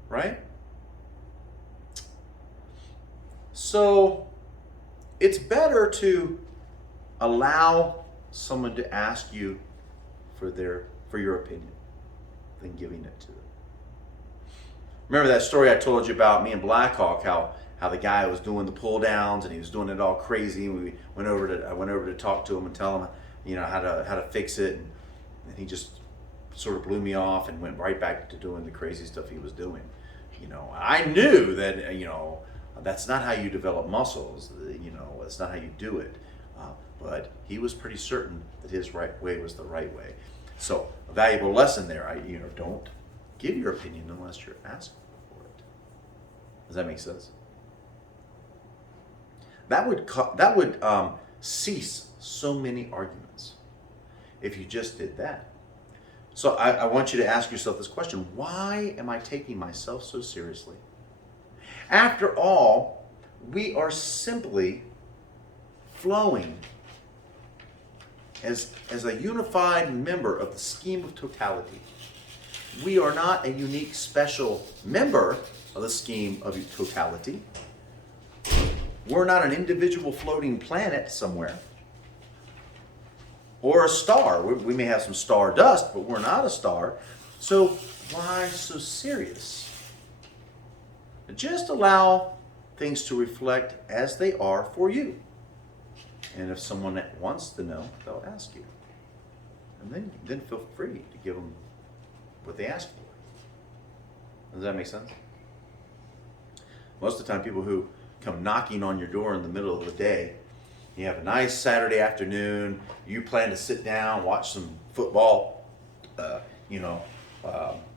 Right? So it's better to allow someone to ask you for your opinion than giving it to them. Remember that story I told you about me and Blackhawk, how the guy was doing the pull downs and he was doing it all crazy. And I went over to talk to him and tell him, you know, how to fix it, and he just sort of blew me off and went right back to doing the crazy stuff he was doing. You know, I knew that, you know, that's not how you develop muscles. You know, it's not how you do it. But he was pretty certain that his right way was the right way. So a valuable lesson there. Don't give your opinion unless you're asked for it. Does that make sense? That would cease so many arguments if you just did that. So I want you to ask yourself this question: why am I taking myself so seriously? After all, we are simply flowing as a unified member of the scheme of totality. We are not a unique, special member of the scheme of totality. We're not an individual floating planet somewhere. or a star. We may have some star dust, but we're not a star. So why so serious? Just allow things to reflect as they are for you. And if someone wants to know, they'll ask you. And then feel free to give them what they ask for. Does that make sense? Most of the time, people who come knocking on your door in the middle of the day, you have a nice Saturday afternoon, you plan to sit down, watch some football,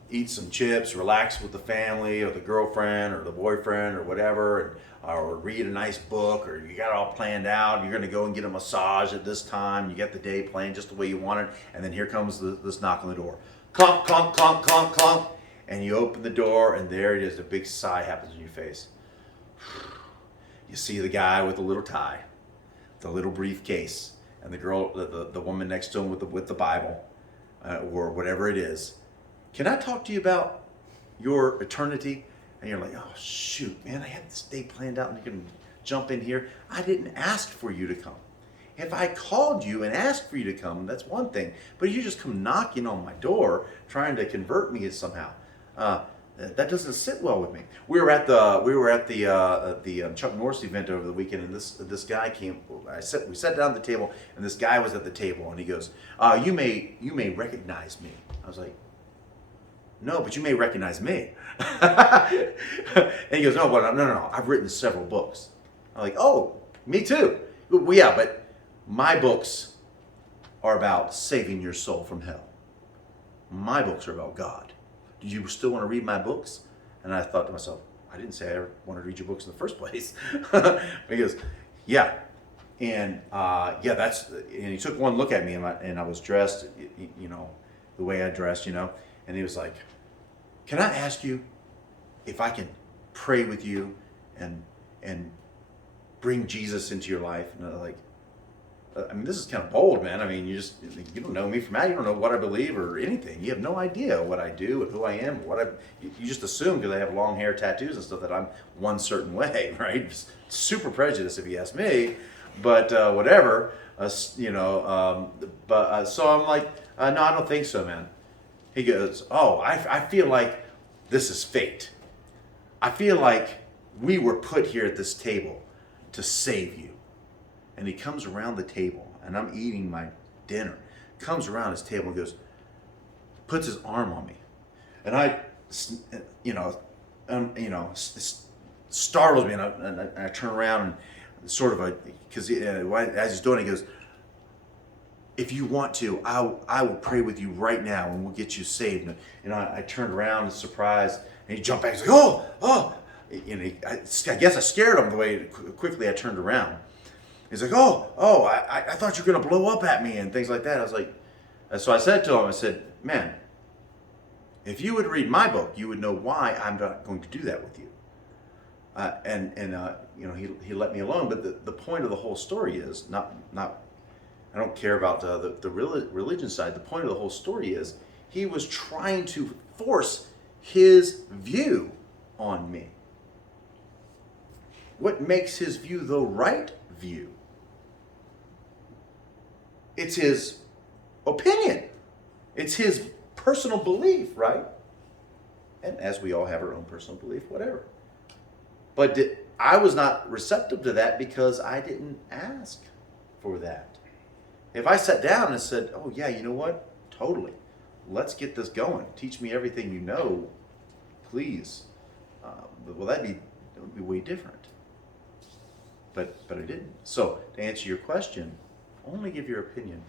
eat some chips, relax with the family or the girlfriend or the boyfriend or whatever, or read a nice book, or you got it all planned out. You're going to go and get a massage at this time. You get the day planned just the way you want it, and then here comes this knock on the door. Clunk, clunk, clunk, clunk, clunk. And you open the door, and there it is. A big sigh happens in your face. You see the guy with the little tie, the little briefcase, and the girl, the woman next to him with the Bible, or whatever it is. Can I talk to you about your eternity? And you're like, oh shoot, man, I had this day planned out, and you can jump in here. I didn't ask for you to come. If I called you and asked for you to come, that's one thing. But you just come knocking on my door, trying to convert me somehow. That doesn't sit well with me. We were at the Chuck Norris event over the weekend, and this guy came. We sat down at the table, and this guy was at the table, and he goes, "You may recognize me." I was like, "No, but you may recognize me." And he goes, "No, but no. I've written several books." I'm like, "Oh, me too." Well, yeah, but my books are about saving your soul from hell. My books are about God. Do you still want to read my books? And I thought to myself, I didn't say I ever wanted to read your books in the first place. He goes, yeah. And and he took one look at me, and I was dressed, the way I dressed, and he was like, "Can I ask you if I can pray with you and bring Jesus into your life?" And I'm like, this is kind of bold, man. I mean, you don't know me from that. You don't know what I believe or anything. You have no idea what I do and who I am. You just assume because I have long hair, tattoos and stuff that I'm one certain way, right? Just super prejudiced if you ask me, but whatever. So I'm like, no, I don't think so, man. He goes, oh, I feel like this is fate. I feel like we were put here at this table to save you. And he comes around the table, and I'm eating my dinner. Comes around his table and goes, puts his arm on me, and startles me, and I turn around and sort of because as he's doing it, he goes, "If you want to, I will pray with you right now, and we'll get you saved." And I turned around in surprise, and he jumped back. He's like, "Oh!" I guess I scared him the way quickly I turned around. He's like, oh, I thought you were going to blow up at me and things like that. I was like, so I said to him, I said, man, if you would read my book, you would know why I'm not going to do that with you. He let me alone. But the point of the whole story is not. I don't care about the religion side. The point of the whole story is he was trying to force his view on me. What makes his view the right view? It's his opinion. It's his personal belief, right? And as we all have our own personal belief, whatever. But I was not receptive to that because I didn't ask for that. If I sat down and said, oh yeah, you know what? Totally. Let's get this going. Teach me everything you know, please. Well, that would be way different. But I didn't. So to answer your question, only give your opinion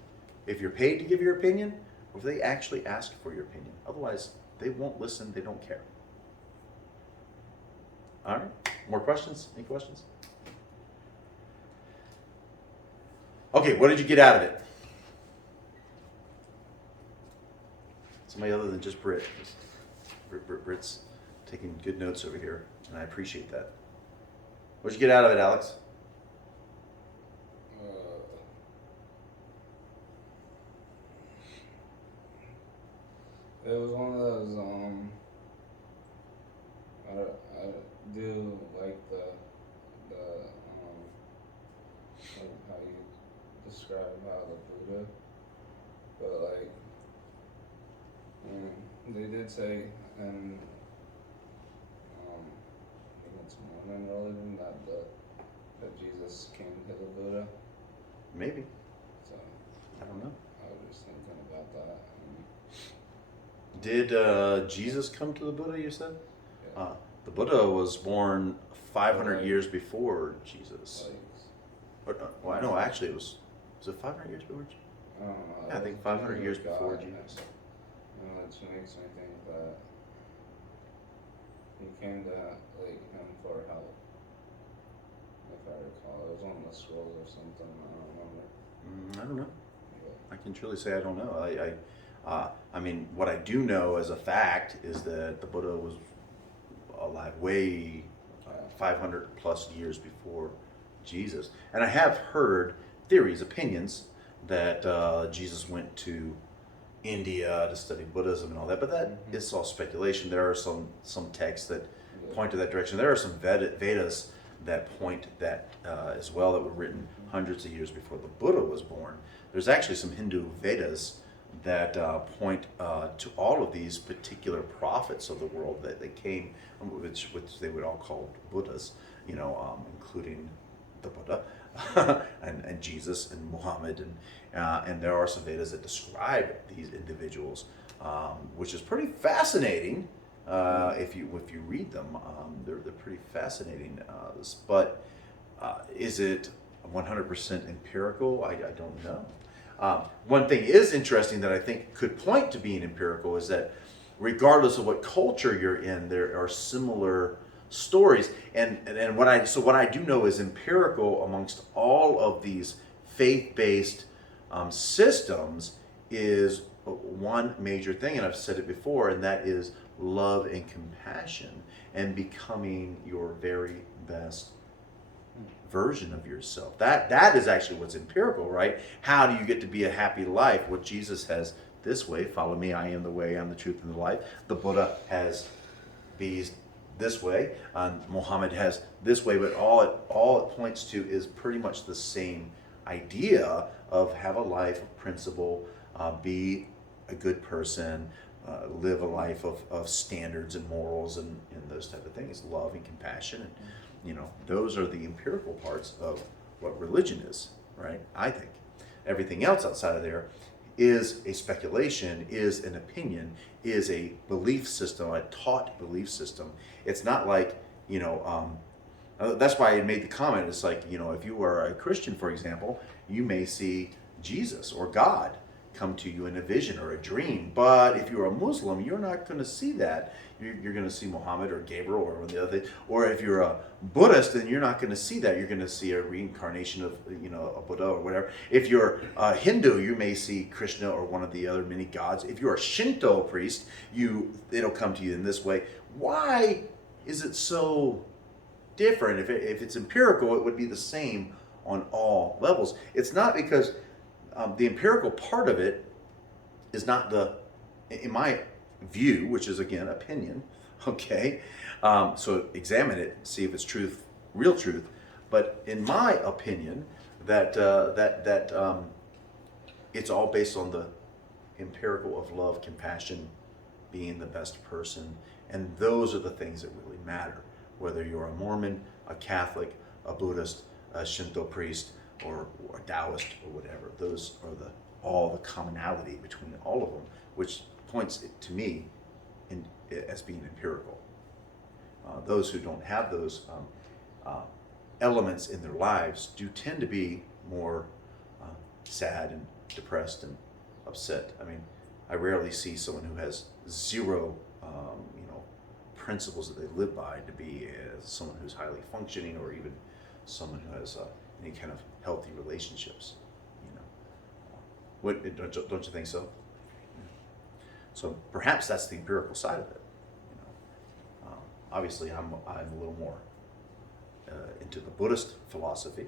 if you're paid to give your opinion, or if they actually ask for your opinion. Otherwise, they won't listen. They don't care. All right. More questions? Any questions? Okay. What did you get out of it? Somebody other than just Britt. Britt's taking good notes over here, and I appreciate that. What did you get out of it, Alex? It was one of those, I do like how you describe how the Buddha They did say, and I think it's Mormon religion that Jesus came to the Buddha. Maybe. So I don't know. I was just thinking about that. Did Jesus come to the Buddha, you said? Yeah, The Buddha was born 500 Right. years before Jesus. like, Well, no, actually, was it 500 years before Jesus? I don't know. Yeah, I think was 500 dealing years with before God, Jesus. which makes me think that he came to him for help. If I recall, it was on the scrolls or something. I don't remember. I don't know. But, I can truly say I don't know. I mean, what I do know as a fact is that the Buddha was alive way 500 plus years before Jesus. And I have heard theories, opinions, that Jesus went to India to study Buddhism and all that, but that is all speculation. There are some texts that point to that direction. There are some Vedas that point that as well, that were written hundreds of years before the Buddha was born. There's actually some Hindu Vedas that point to all of these particular prophets of the world that they came, which they would all call Buddhas, including the Buddha and Jesus and Muhammad, and there are some Vedas that describe these individuals, which is pretty fascinating. If you read them, they're pretty fascinating. But is it 100% empirical? I don't know. One thing is interesting that I think could point to being empirical is that regardless of what culture you're in, there are similar stories. And what I do know is empirical amongst all of these faith-based systems is one major thing, and I've said it before, and that is love and compassion and becoming your very best version of yourself. That is actually what's empirical, right? How do you get to be a happy life? What Jesus has this way, follow me, I am the way, I'm the truth, and the life. The Buddha has these this way, Muhammad has this way, but all it points to is pretty much the same idea of have a life of principle, be a good person, live a life of standards and morals and those type of things, love and compassion, and those are the empirical parts of what religion is, right? I think everything else outside of there is a speculation, is an opinion, is a belief system, a taught belief system. It's not like, that's why I made the comment. It's like, if you are a Christian, for example, you may see Jesus or God come to you in a vision or a dream. But if you're a Muslim, you're not going to see that. You're going to see Muhammad or Gabriel or one of the other things. Or if you're a Buddhist, then you're not going to see that. You're going to see a reincarnation of, a Buddha or whatever. If you're a Hindu, you may see Krishna or one of the other many gods. If you're a Shinto priest, it'll come to you in this way. Why is it so different? If it's empirical, it would be the same on all levels. It's not because the empirical part of it is not in my view, which is again opinion, okay? So examine it, see if it's truth, real truth. But in my opinion, that it's all based on the empirical of love, compassion, being the best person, and those are the things that really matter. Whether you're a Mormon, a Catholic, a Buddhist, a Shinto priest, or a Taoist, or whatever, those are all the commonality between all of them, which points to me as being empirical. Those who don't have those elements in their lives do tend to be more sad and depressed and upset. I mean, I rarely see someone who has zero, principles that they live by to be someone who's highly functioning, or even someone who has any kind of healthy relationships. Don't you think so? So perhaps that's the empirical side of it. Obviously, I'm a little more into the Buddhist philosophy,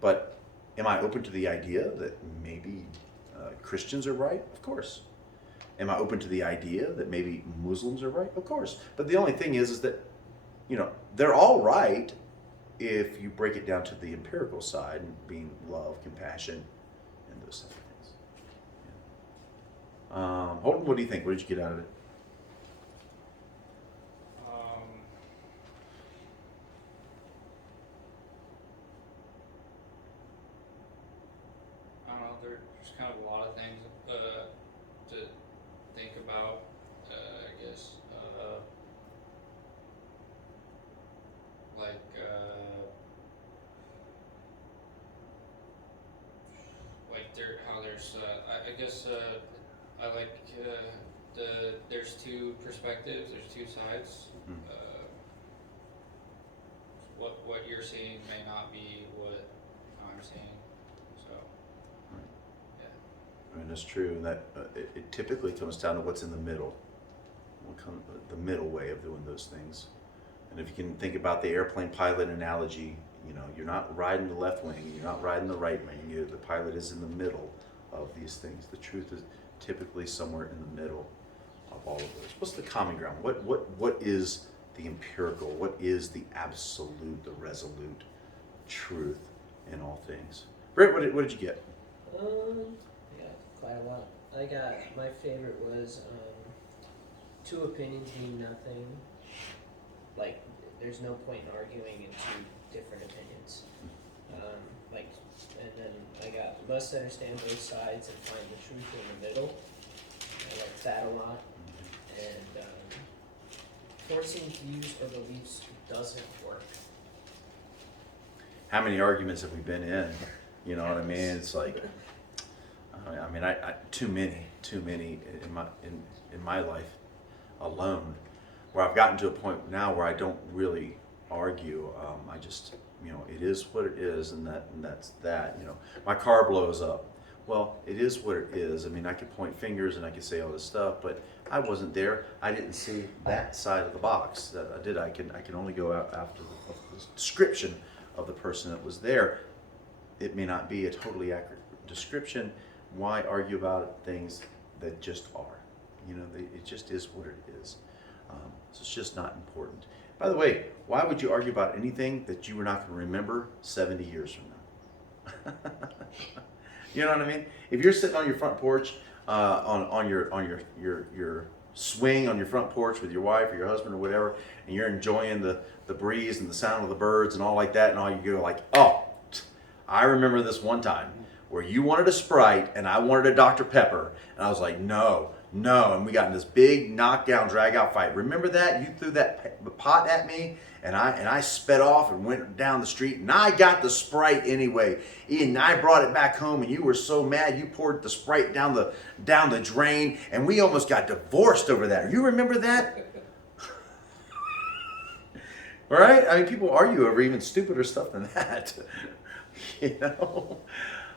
but am I open to the idea that maybe Christians are right? Of course. Am I open to the idea that maybe Muslims are right? Of course. But the only thing is that they're all right if you break it down to the empirical side and being love, compassion, and those type of things. Holden, what do you think? What did you get out of it? I don't know. There's kind of a lot of things to think about. I guess like how there's I guess I like there's two perspectives. There's two sides. Mhm. What you're seeing may not be what I'm seeing. So I mean, that's true. And that it typically comes down to what's in the middle. The middle way of doing those things. And if you can think about the airplane pilot analogy, you know, you're not riding the left wing, you're not riding the right wing. The pilot is in the middle of these things. The truth is typically somewhere in the middle of all of those. What's the common ground? What is the empirical? What is the absolute, the resolute truth in all things? Brett, what did you get? I got quite a lot. I got, my favorite was two opinions mean nothing. Like, there's no point in arguing in two different opinions. And then I got must understand both sides and find the truth in the middle. I like that a lot. And forcing views or beliefs doesn't work. How many arguments have we been in? You know what I mean? It's like, I mean, I too many in my life alone, where I've gotten to a point now where I don't really argue. I just, you know, it is what it is, and that's that. You know, my car blows up. Well, it is what it is. I mean, I could point fingers and I could say all this stuff, but I wasn't there. I didn't see that side of the box. That I did. I can only go out after the description of the person that was there. It may not be a totally accurate description. Why argue about things that just are? You know, it just is what it is. So it's just not important. By the way, why would you argue about anything that you were not going to remember 70 years from now? You know what I mean? If you're sitting on your front porch, on your swing on your front porch with your wife or your husband or whatever, and you're enjoying the breeze and the sound of the birds and all like that, and all you go like, oh, I remember this one time where you wanted a Sprite and I wanted a Dr. Pepper, and I was like, no, and we got in this big knockdown, drag-out fight. Remember that? You threw that pot at me, and I sped off and went down the street, and I got the Sprite anyway. And I brought it back home, and you were so mad you poured the Sprite down the drain, and we almost got divorced over that. You remember that? Right? I mean, people argue over even stupider stuff than that. You know?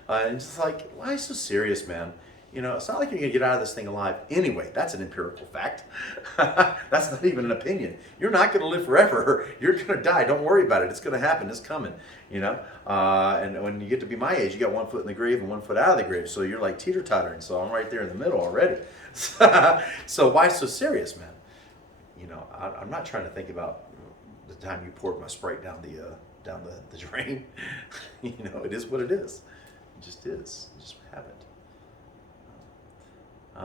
And it's just like, why so serious, man? You know, it's not like you're going to get out of this thing alive. Anyway, that's an empirical fact. That's not even an opinion. You're not going to live forever. You're going to die. Don't worry about it. It's going to happen. It's coming, you know. And when you get to be my age, you got 1 foot in the grave and 1 foot out of the grave. So you're like teeter-tottering. So I'm right there in the middle already. So why so serious, man? You know, I'm not trying to think about the time you poured my Sprite down the drain. You know, it is what it is. It just is. It just happened.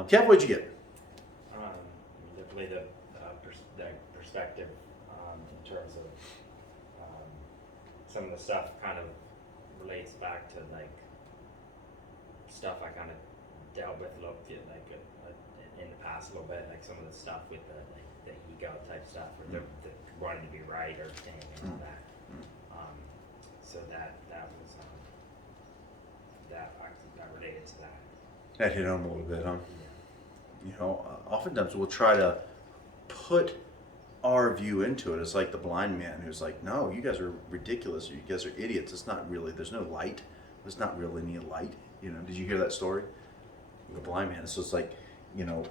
Kev, what'd you get? Definitely the perspective in terms of some of the stuff kind of relates back to like stuff I kind of dealt with a little bit in the past a little bit, like some of the stuff with the ego type stuff, or the wanting to be right or anything like that. So that was that related to that. That hit home a little bit, huh? You know, oftentimes we'll try to put our view into it. It's like the blind man who's like, no, you guys are ridiculous, or you guys are idiots. It's not really, there's no light. There's not really any light. You know, did you hear that story? The blind man. So it's like, you know,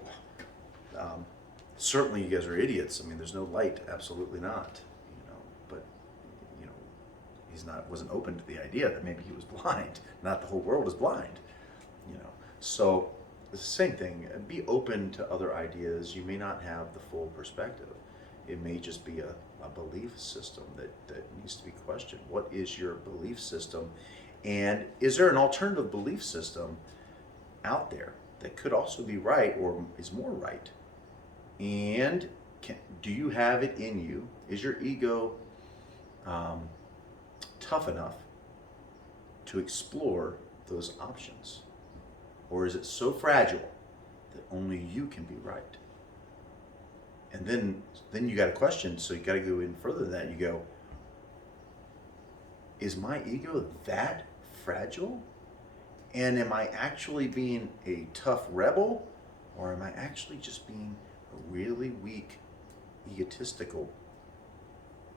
certainly you guys are idiots. I mean, there's no light. Absolutely not. You know, but, you know, wasn't open to the idea that maybe he was blind. Not the whole world is blind. You know, so it's the same thing. Be open to other ideas. You may not have the full perspective. It may just be a belief system that needs to be questioned. What is your belief system? And is there an alternative belief system out there that could also be right or is more right? And do you have it in you? Is your ego tough enough to explore those options? Or is it so fragile that only you can be right? And then you got a question, so you got to go in further than that. You go, is my ego that fragile? And am I actually being a tough rebel? Or am I actually just being a really weak, egotistical,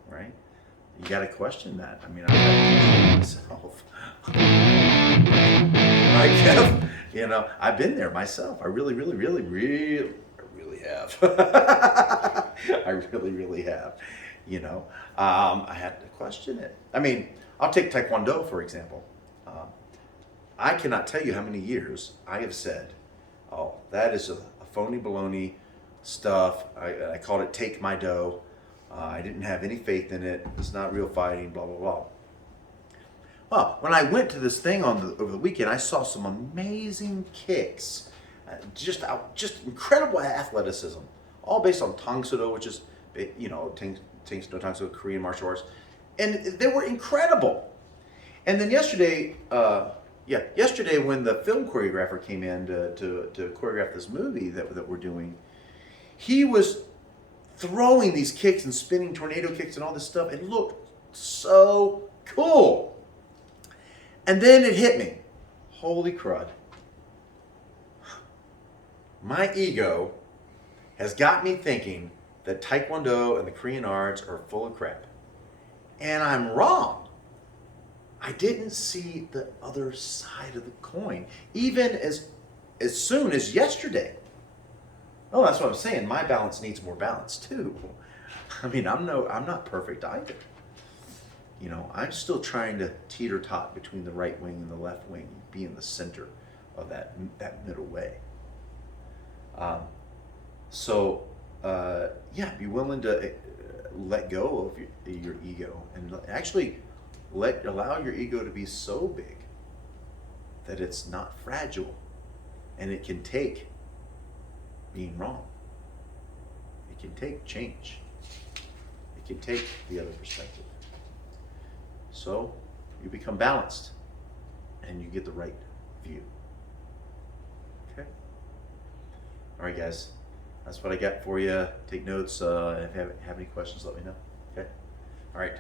right? You got to question that. I mean, I have to question myself. Right, Kev? You know, I've been there myself. I really have. I really have. You know, I had to question it. I mean, I'll take Taekwondo, for example. I cannot tell you how many years I have said, oh, that is a phony baloney stuff. I called it take my dough. I didn't have any faith in it. It's not real fighting, blah, blah, blah. Well, when I went to this thing over the weekend, I saw some amazing kicks. Just incredible athleticism. All based on Tang Soo Do, which is, you know, Tang Soo Do, Korean martial arts. And they were incredible. And then yesterday when the film choreographer came in to choreograph this movie that we're doing, he was throwing these kicks and spinning tornado kicks and all this stuff. It looked so cool. And then it hit me. Holy crud. My ego has got me thinking that Taekwondo and the Korean arts are full of crap. And I'm wrong. I didn't see the other side of the coin, even as soon as yesterday. Oh, that's what I'm saying. My balance needs more balance too. I mean, I'm not perfect either. You know, I'm still trying to teeter-tot between the right wing and the left wing, be in the center of that middle way. Be willing to let go of your ego and actually allow your ego to be so big that it's not fragile and it can take being wrong. It can take change. It can take the other perspective. So you become balanced and you get the right view. Okay? All right, guys. That's what I got for you. Take notes. If you have any questions, let me know. Okay? All right.